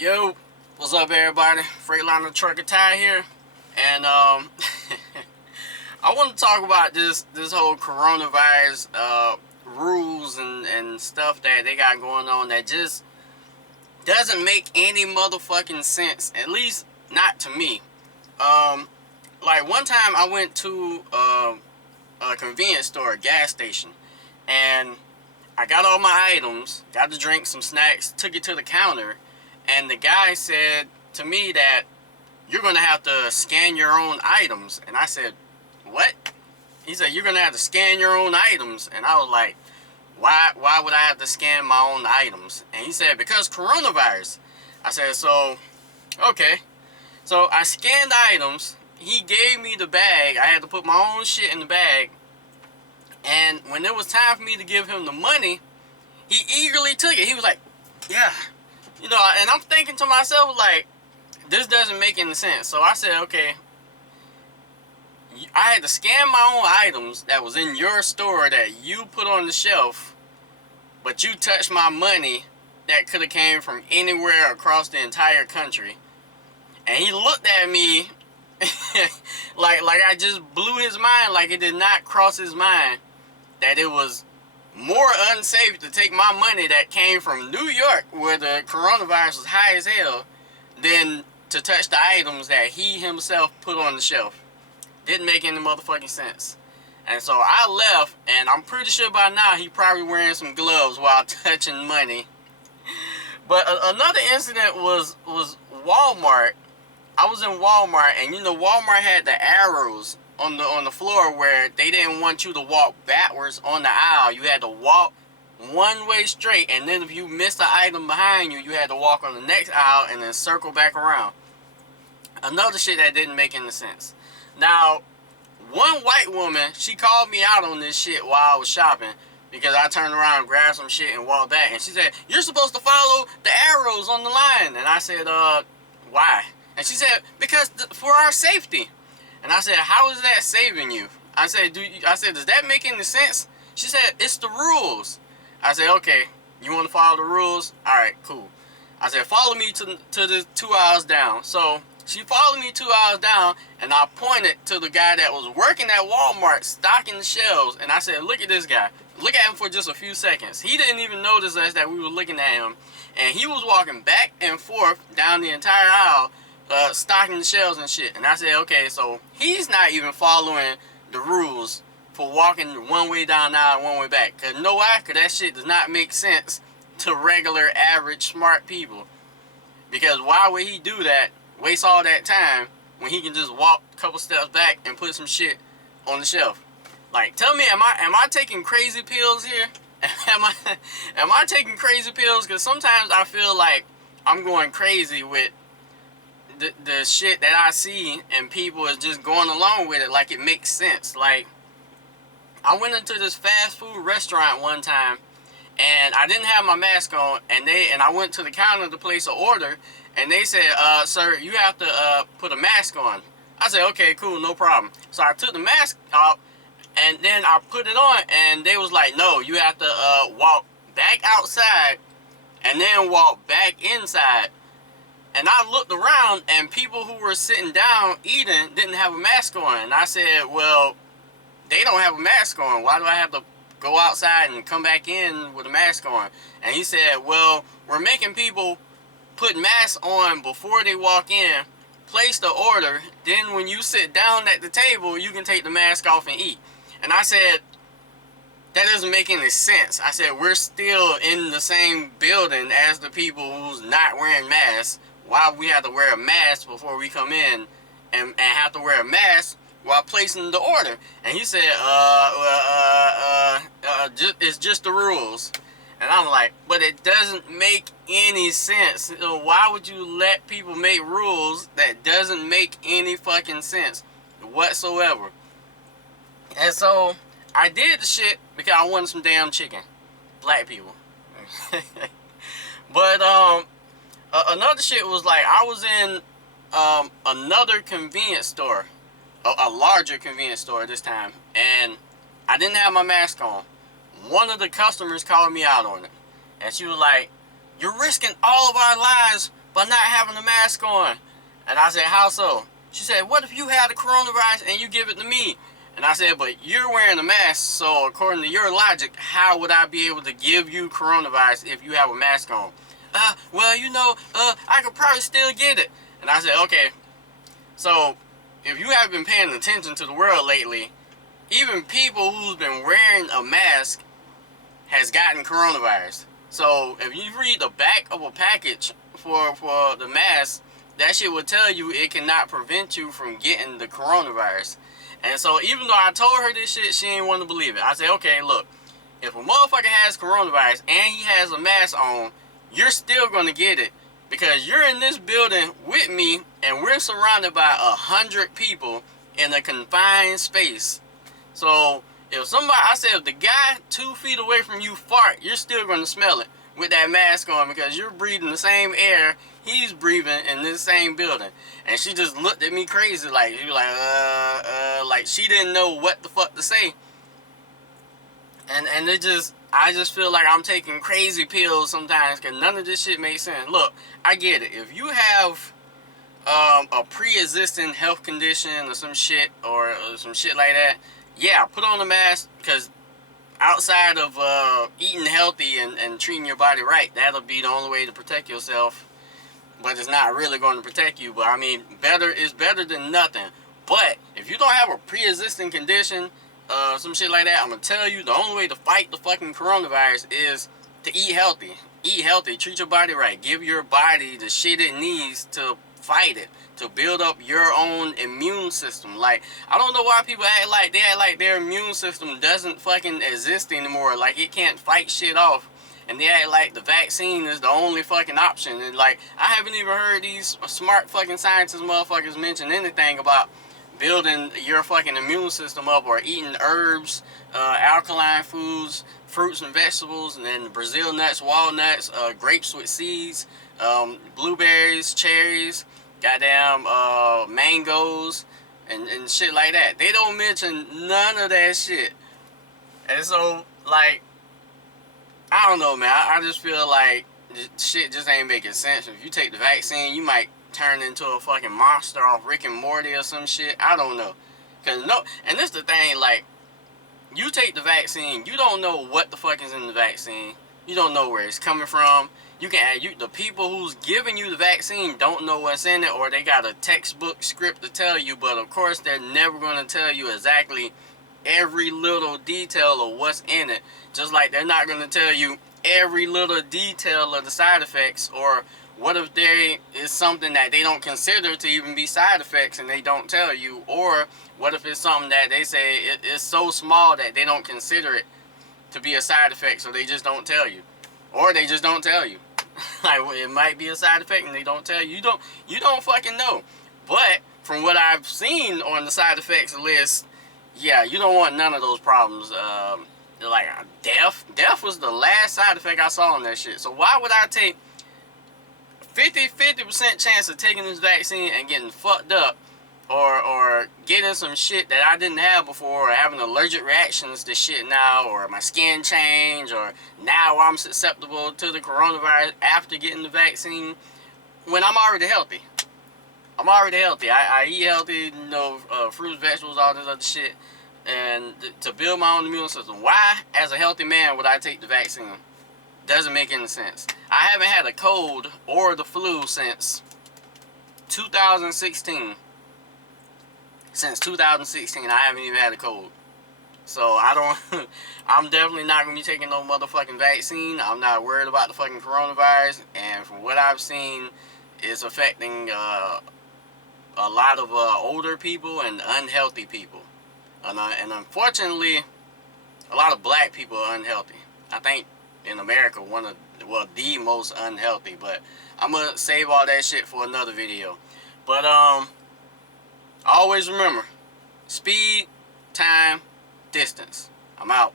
Yo, what's up everybody? Freightliner Trucker Ty here. And I want to talk about this whole coronavirus rules and stuff that they got going on that just doesn't make any motherfucking sense. At least not to me. Like one time I went to a convenience store, a gas station, and I got all my items, got to drink, some snacks, took it to the counter, and the guy said to me that you're gonna have to scan your own items. And I said, what? He said, you're gonna have to scan your own items. And I was like, why would I have to scan my own items? And he said, because coronavirus. I said, so, okay. So I scanned items. He gave me the bag. I had to put my own shit in the bag. And when it was time for me to give him the money, he eagerly took it. He was like, yeah. You know, and I'm thinking to myself, like, this doesn't make any sense. So I said, okay, I had to scan my own items that was in your store that you put on the shelf, but you touched my money that could have came from anywhere across the entire country. And he looked at me like I just blew his mind, like it did not cross his mind that it was more unsafe to take my money that came from New York, where the coronavirus was high as hell, than to touch the items that he himself put on the shelf. Didn't make any motherfucking sense. And so I left, and I'm pretty sure by now he probably wearing some gloves while touching money. But another incident was Walmart. I was in Walmart, and you know Walmart had the arrows on the floor where they didn't want you to walk backwards on the aisle. You had to walk one way straight, and then if you missed an item behind you, you had to walk on the next aisle and then circle back around. Another shit that didn't make any sense. Now, one white woman, she called me out on this shit while I was shopping because I turned around, grabbed some shit, and walked back. And she said, you're supposed to follow the arrows on the line. And I said, why? And she said, because for our safety. And I said, how is that saving you? I said, does that make any sense? She said, it's the rules. I said, okay, you want to follow the rules? All right, cool. I said, follow me to the 2 hours down. So she followed me 2 hours down, and I pointed to the guy that was working at Walmart, stocking the shelves. And I said, look at this guy. Look at him for just a few seconds. He didn't even notice us that we were looking at him. And he was walking back and forth down the entire aisle, stocking the shelves and shit. And I said, okay, so he's not even following the rules for walking one way down the aisle and one way back. Because you know why? Because that shit does not make sense to regular, average, smart people. Because why would he do that, waste all that time, when he can just walk a couple steps back and put some shit on the shelf? Like, tell me, am I taking crazy pills here? am I taking crazy pills? Because sometimes I feel like I'm going crazy with the shit that I see, and people is just going along with it like it makes sense. Like, I went into this fast food restaurant one time, and I didn't have my mask on, and I went to the counter to place an order, and they said, sir, you have to put a mask on. I said, okay, cool, no problem. So I took the mask off, and then I put it on, and they was like, no, you have to walk back outside and then walk back inside. And I looked around, and people who were sitting down eating didn't have a mask on. And I said, well, they don't have a mask on. Why do I have to go outside and come back in with a mask on? And he said, well, we're making people put masks on before they walk in, place the order, then when you sit down at the table, you can take the mask off and eat. And I said, that doesn't make any sense. I said, we're still in the same building as the people who's not wearing masks. Why we have to wear a mask before we come in and have to wear a mask while placing the order? And he said, it's just the rules. And I'm like, but it doesn't make any sense. Why would you let people make rules that doesn't make any fucking sense whatsoever? And so I did the shit because I wanted some damn chicken. Black people. But another shit was like, I was in another convenience store, a larger convenience store this time, and I didn't have my mask on. One of the customers called me out on it, and she was like, you're risking all of our lives by not having a mask on. And I said, how so? She said, what if you had the coronavirus and you give it to me? And I said, but you're wearing a mask, so according to your logic, how would I be able to give you coronavirus if you have a mask on? Well, I could probably still get it. And I said, okay, so if you haven't been paying attention to the world lately, even people who's been wearing a mask has gotten coronavirus. So if you read the back of a package for the mask, that shit will tell you it cannot prevent you from getting the coronavirus. And so even though I told her this shit, she didn't want to believe it. I said, okay, look, if a motherfucker has coronavirus and he has a mask on, you're still going to get it because you're in this building with me and we're surrounded by 100 people in a confined space. So if the guy 2 feet away from you fart, you're still going to smell it with that mask on because you're breathing the same air he's breathing in this same building. And she just looked at me crazy, like, she was like she didn't know what the fuck to say. And I just feel like I'm taking crazy pills sometimes because none of this shit makes sense. Look, I get it. If you have a pre-existing health condition or some shit like that, yeah, put on a mask because outside of eating healthy and treating your body right, that'll be the only way to protect yourself. But it's not really going to protect you. But I mean, better is better than nothing. But if you don't have a pre-existing condition, some shit like that, I'm going to tell you the only way to fight the fucking coronavirus is to eat healthy. Eat healthy. Treat your body right. Give your body the shit it needs to fight it. To build up your own immune system. Like, I don't know why people act like their immune system doesn't fucking exist anymore. Like, it can't fight shit off. And they act like the vaccine is the only fucking option. And like, I haven't even heard these smart fucking scientists motherfuckers mention anything about building your fucking immune system up or eating herbs, alkaline foods, fruits and vegetables, and then Brazil nuts, walnuts, grapes with seeds, blueberries, cherries, goddamn mangoes, and shit like that. They don't mention none of that shit. And so, like, I don't know, man. I just feel like shit just ain't making sense. If you take the vaccine, you might turn into a fucking monster off Rick and Morty or some shit. I don't know. And this the thing, like, you take the vaccine, you don't know what the fuck is in the vaccine. You don't know where it's coming from. The people who's giving you the vaccine don't know what's in it, or they got a textbook script to tell you, but of course they're never going to tell you exactly every little detail of what's in it. Just like they're not going to tell you every little detail of the side effects, or what if there is something that they don't consider to even be side effects and they don't tell you, or what if it's something that they say it's so small that they don't consider it to be a side effect, so they just don't tell you, or they just don't tell you. Like, it might be a side effect and they don't tell you. You don't fucking know. But from what I've seen on the side effects list, yeah, you don't want none of those problems. Like death. Death was the last side effect I saw on that shit. So why would I take 50% chance of taking this vaccine and getting fucked up, or getting some shit that I didn't have before, or having allergic reactions to shit now, or my skin change, or now I'm susceptible to the coronavirus after getting the vaccine, when I'm already healthy. I'm already healthy. I eat healthy, fruits, vegetables, all this other shit, and to build my own immune system. Why, as a healthy man, would I take the vaccine? Doesn't make any sense. I haven't had a cold or the flu since 2016. Since 2016, I haven't even had a cold. So I'm definitely not going to be taking no motherfucking vaccine. I'm not worried about the fucking coronavirus. And from what I've seen, it's affecting a lot of older people and unhealthy people. And unfortunately, a lot of black people are unhealthy. I think in America, the most unhealthy. But I'm going to save all that shit for another video. But, always remember, speed, time, distance. I'm out.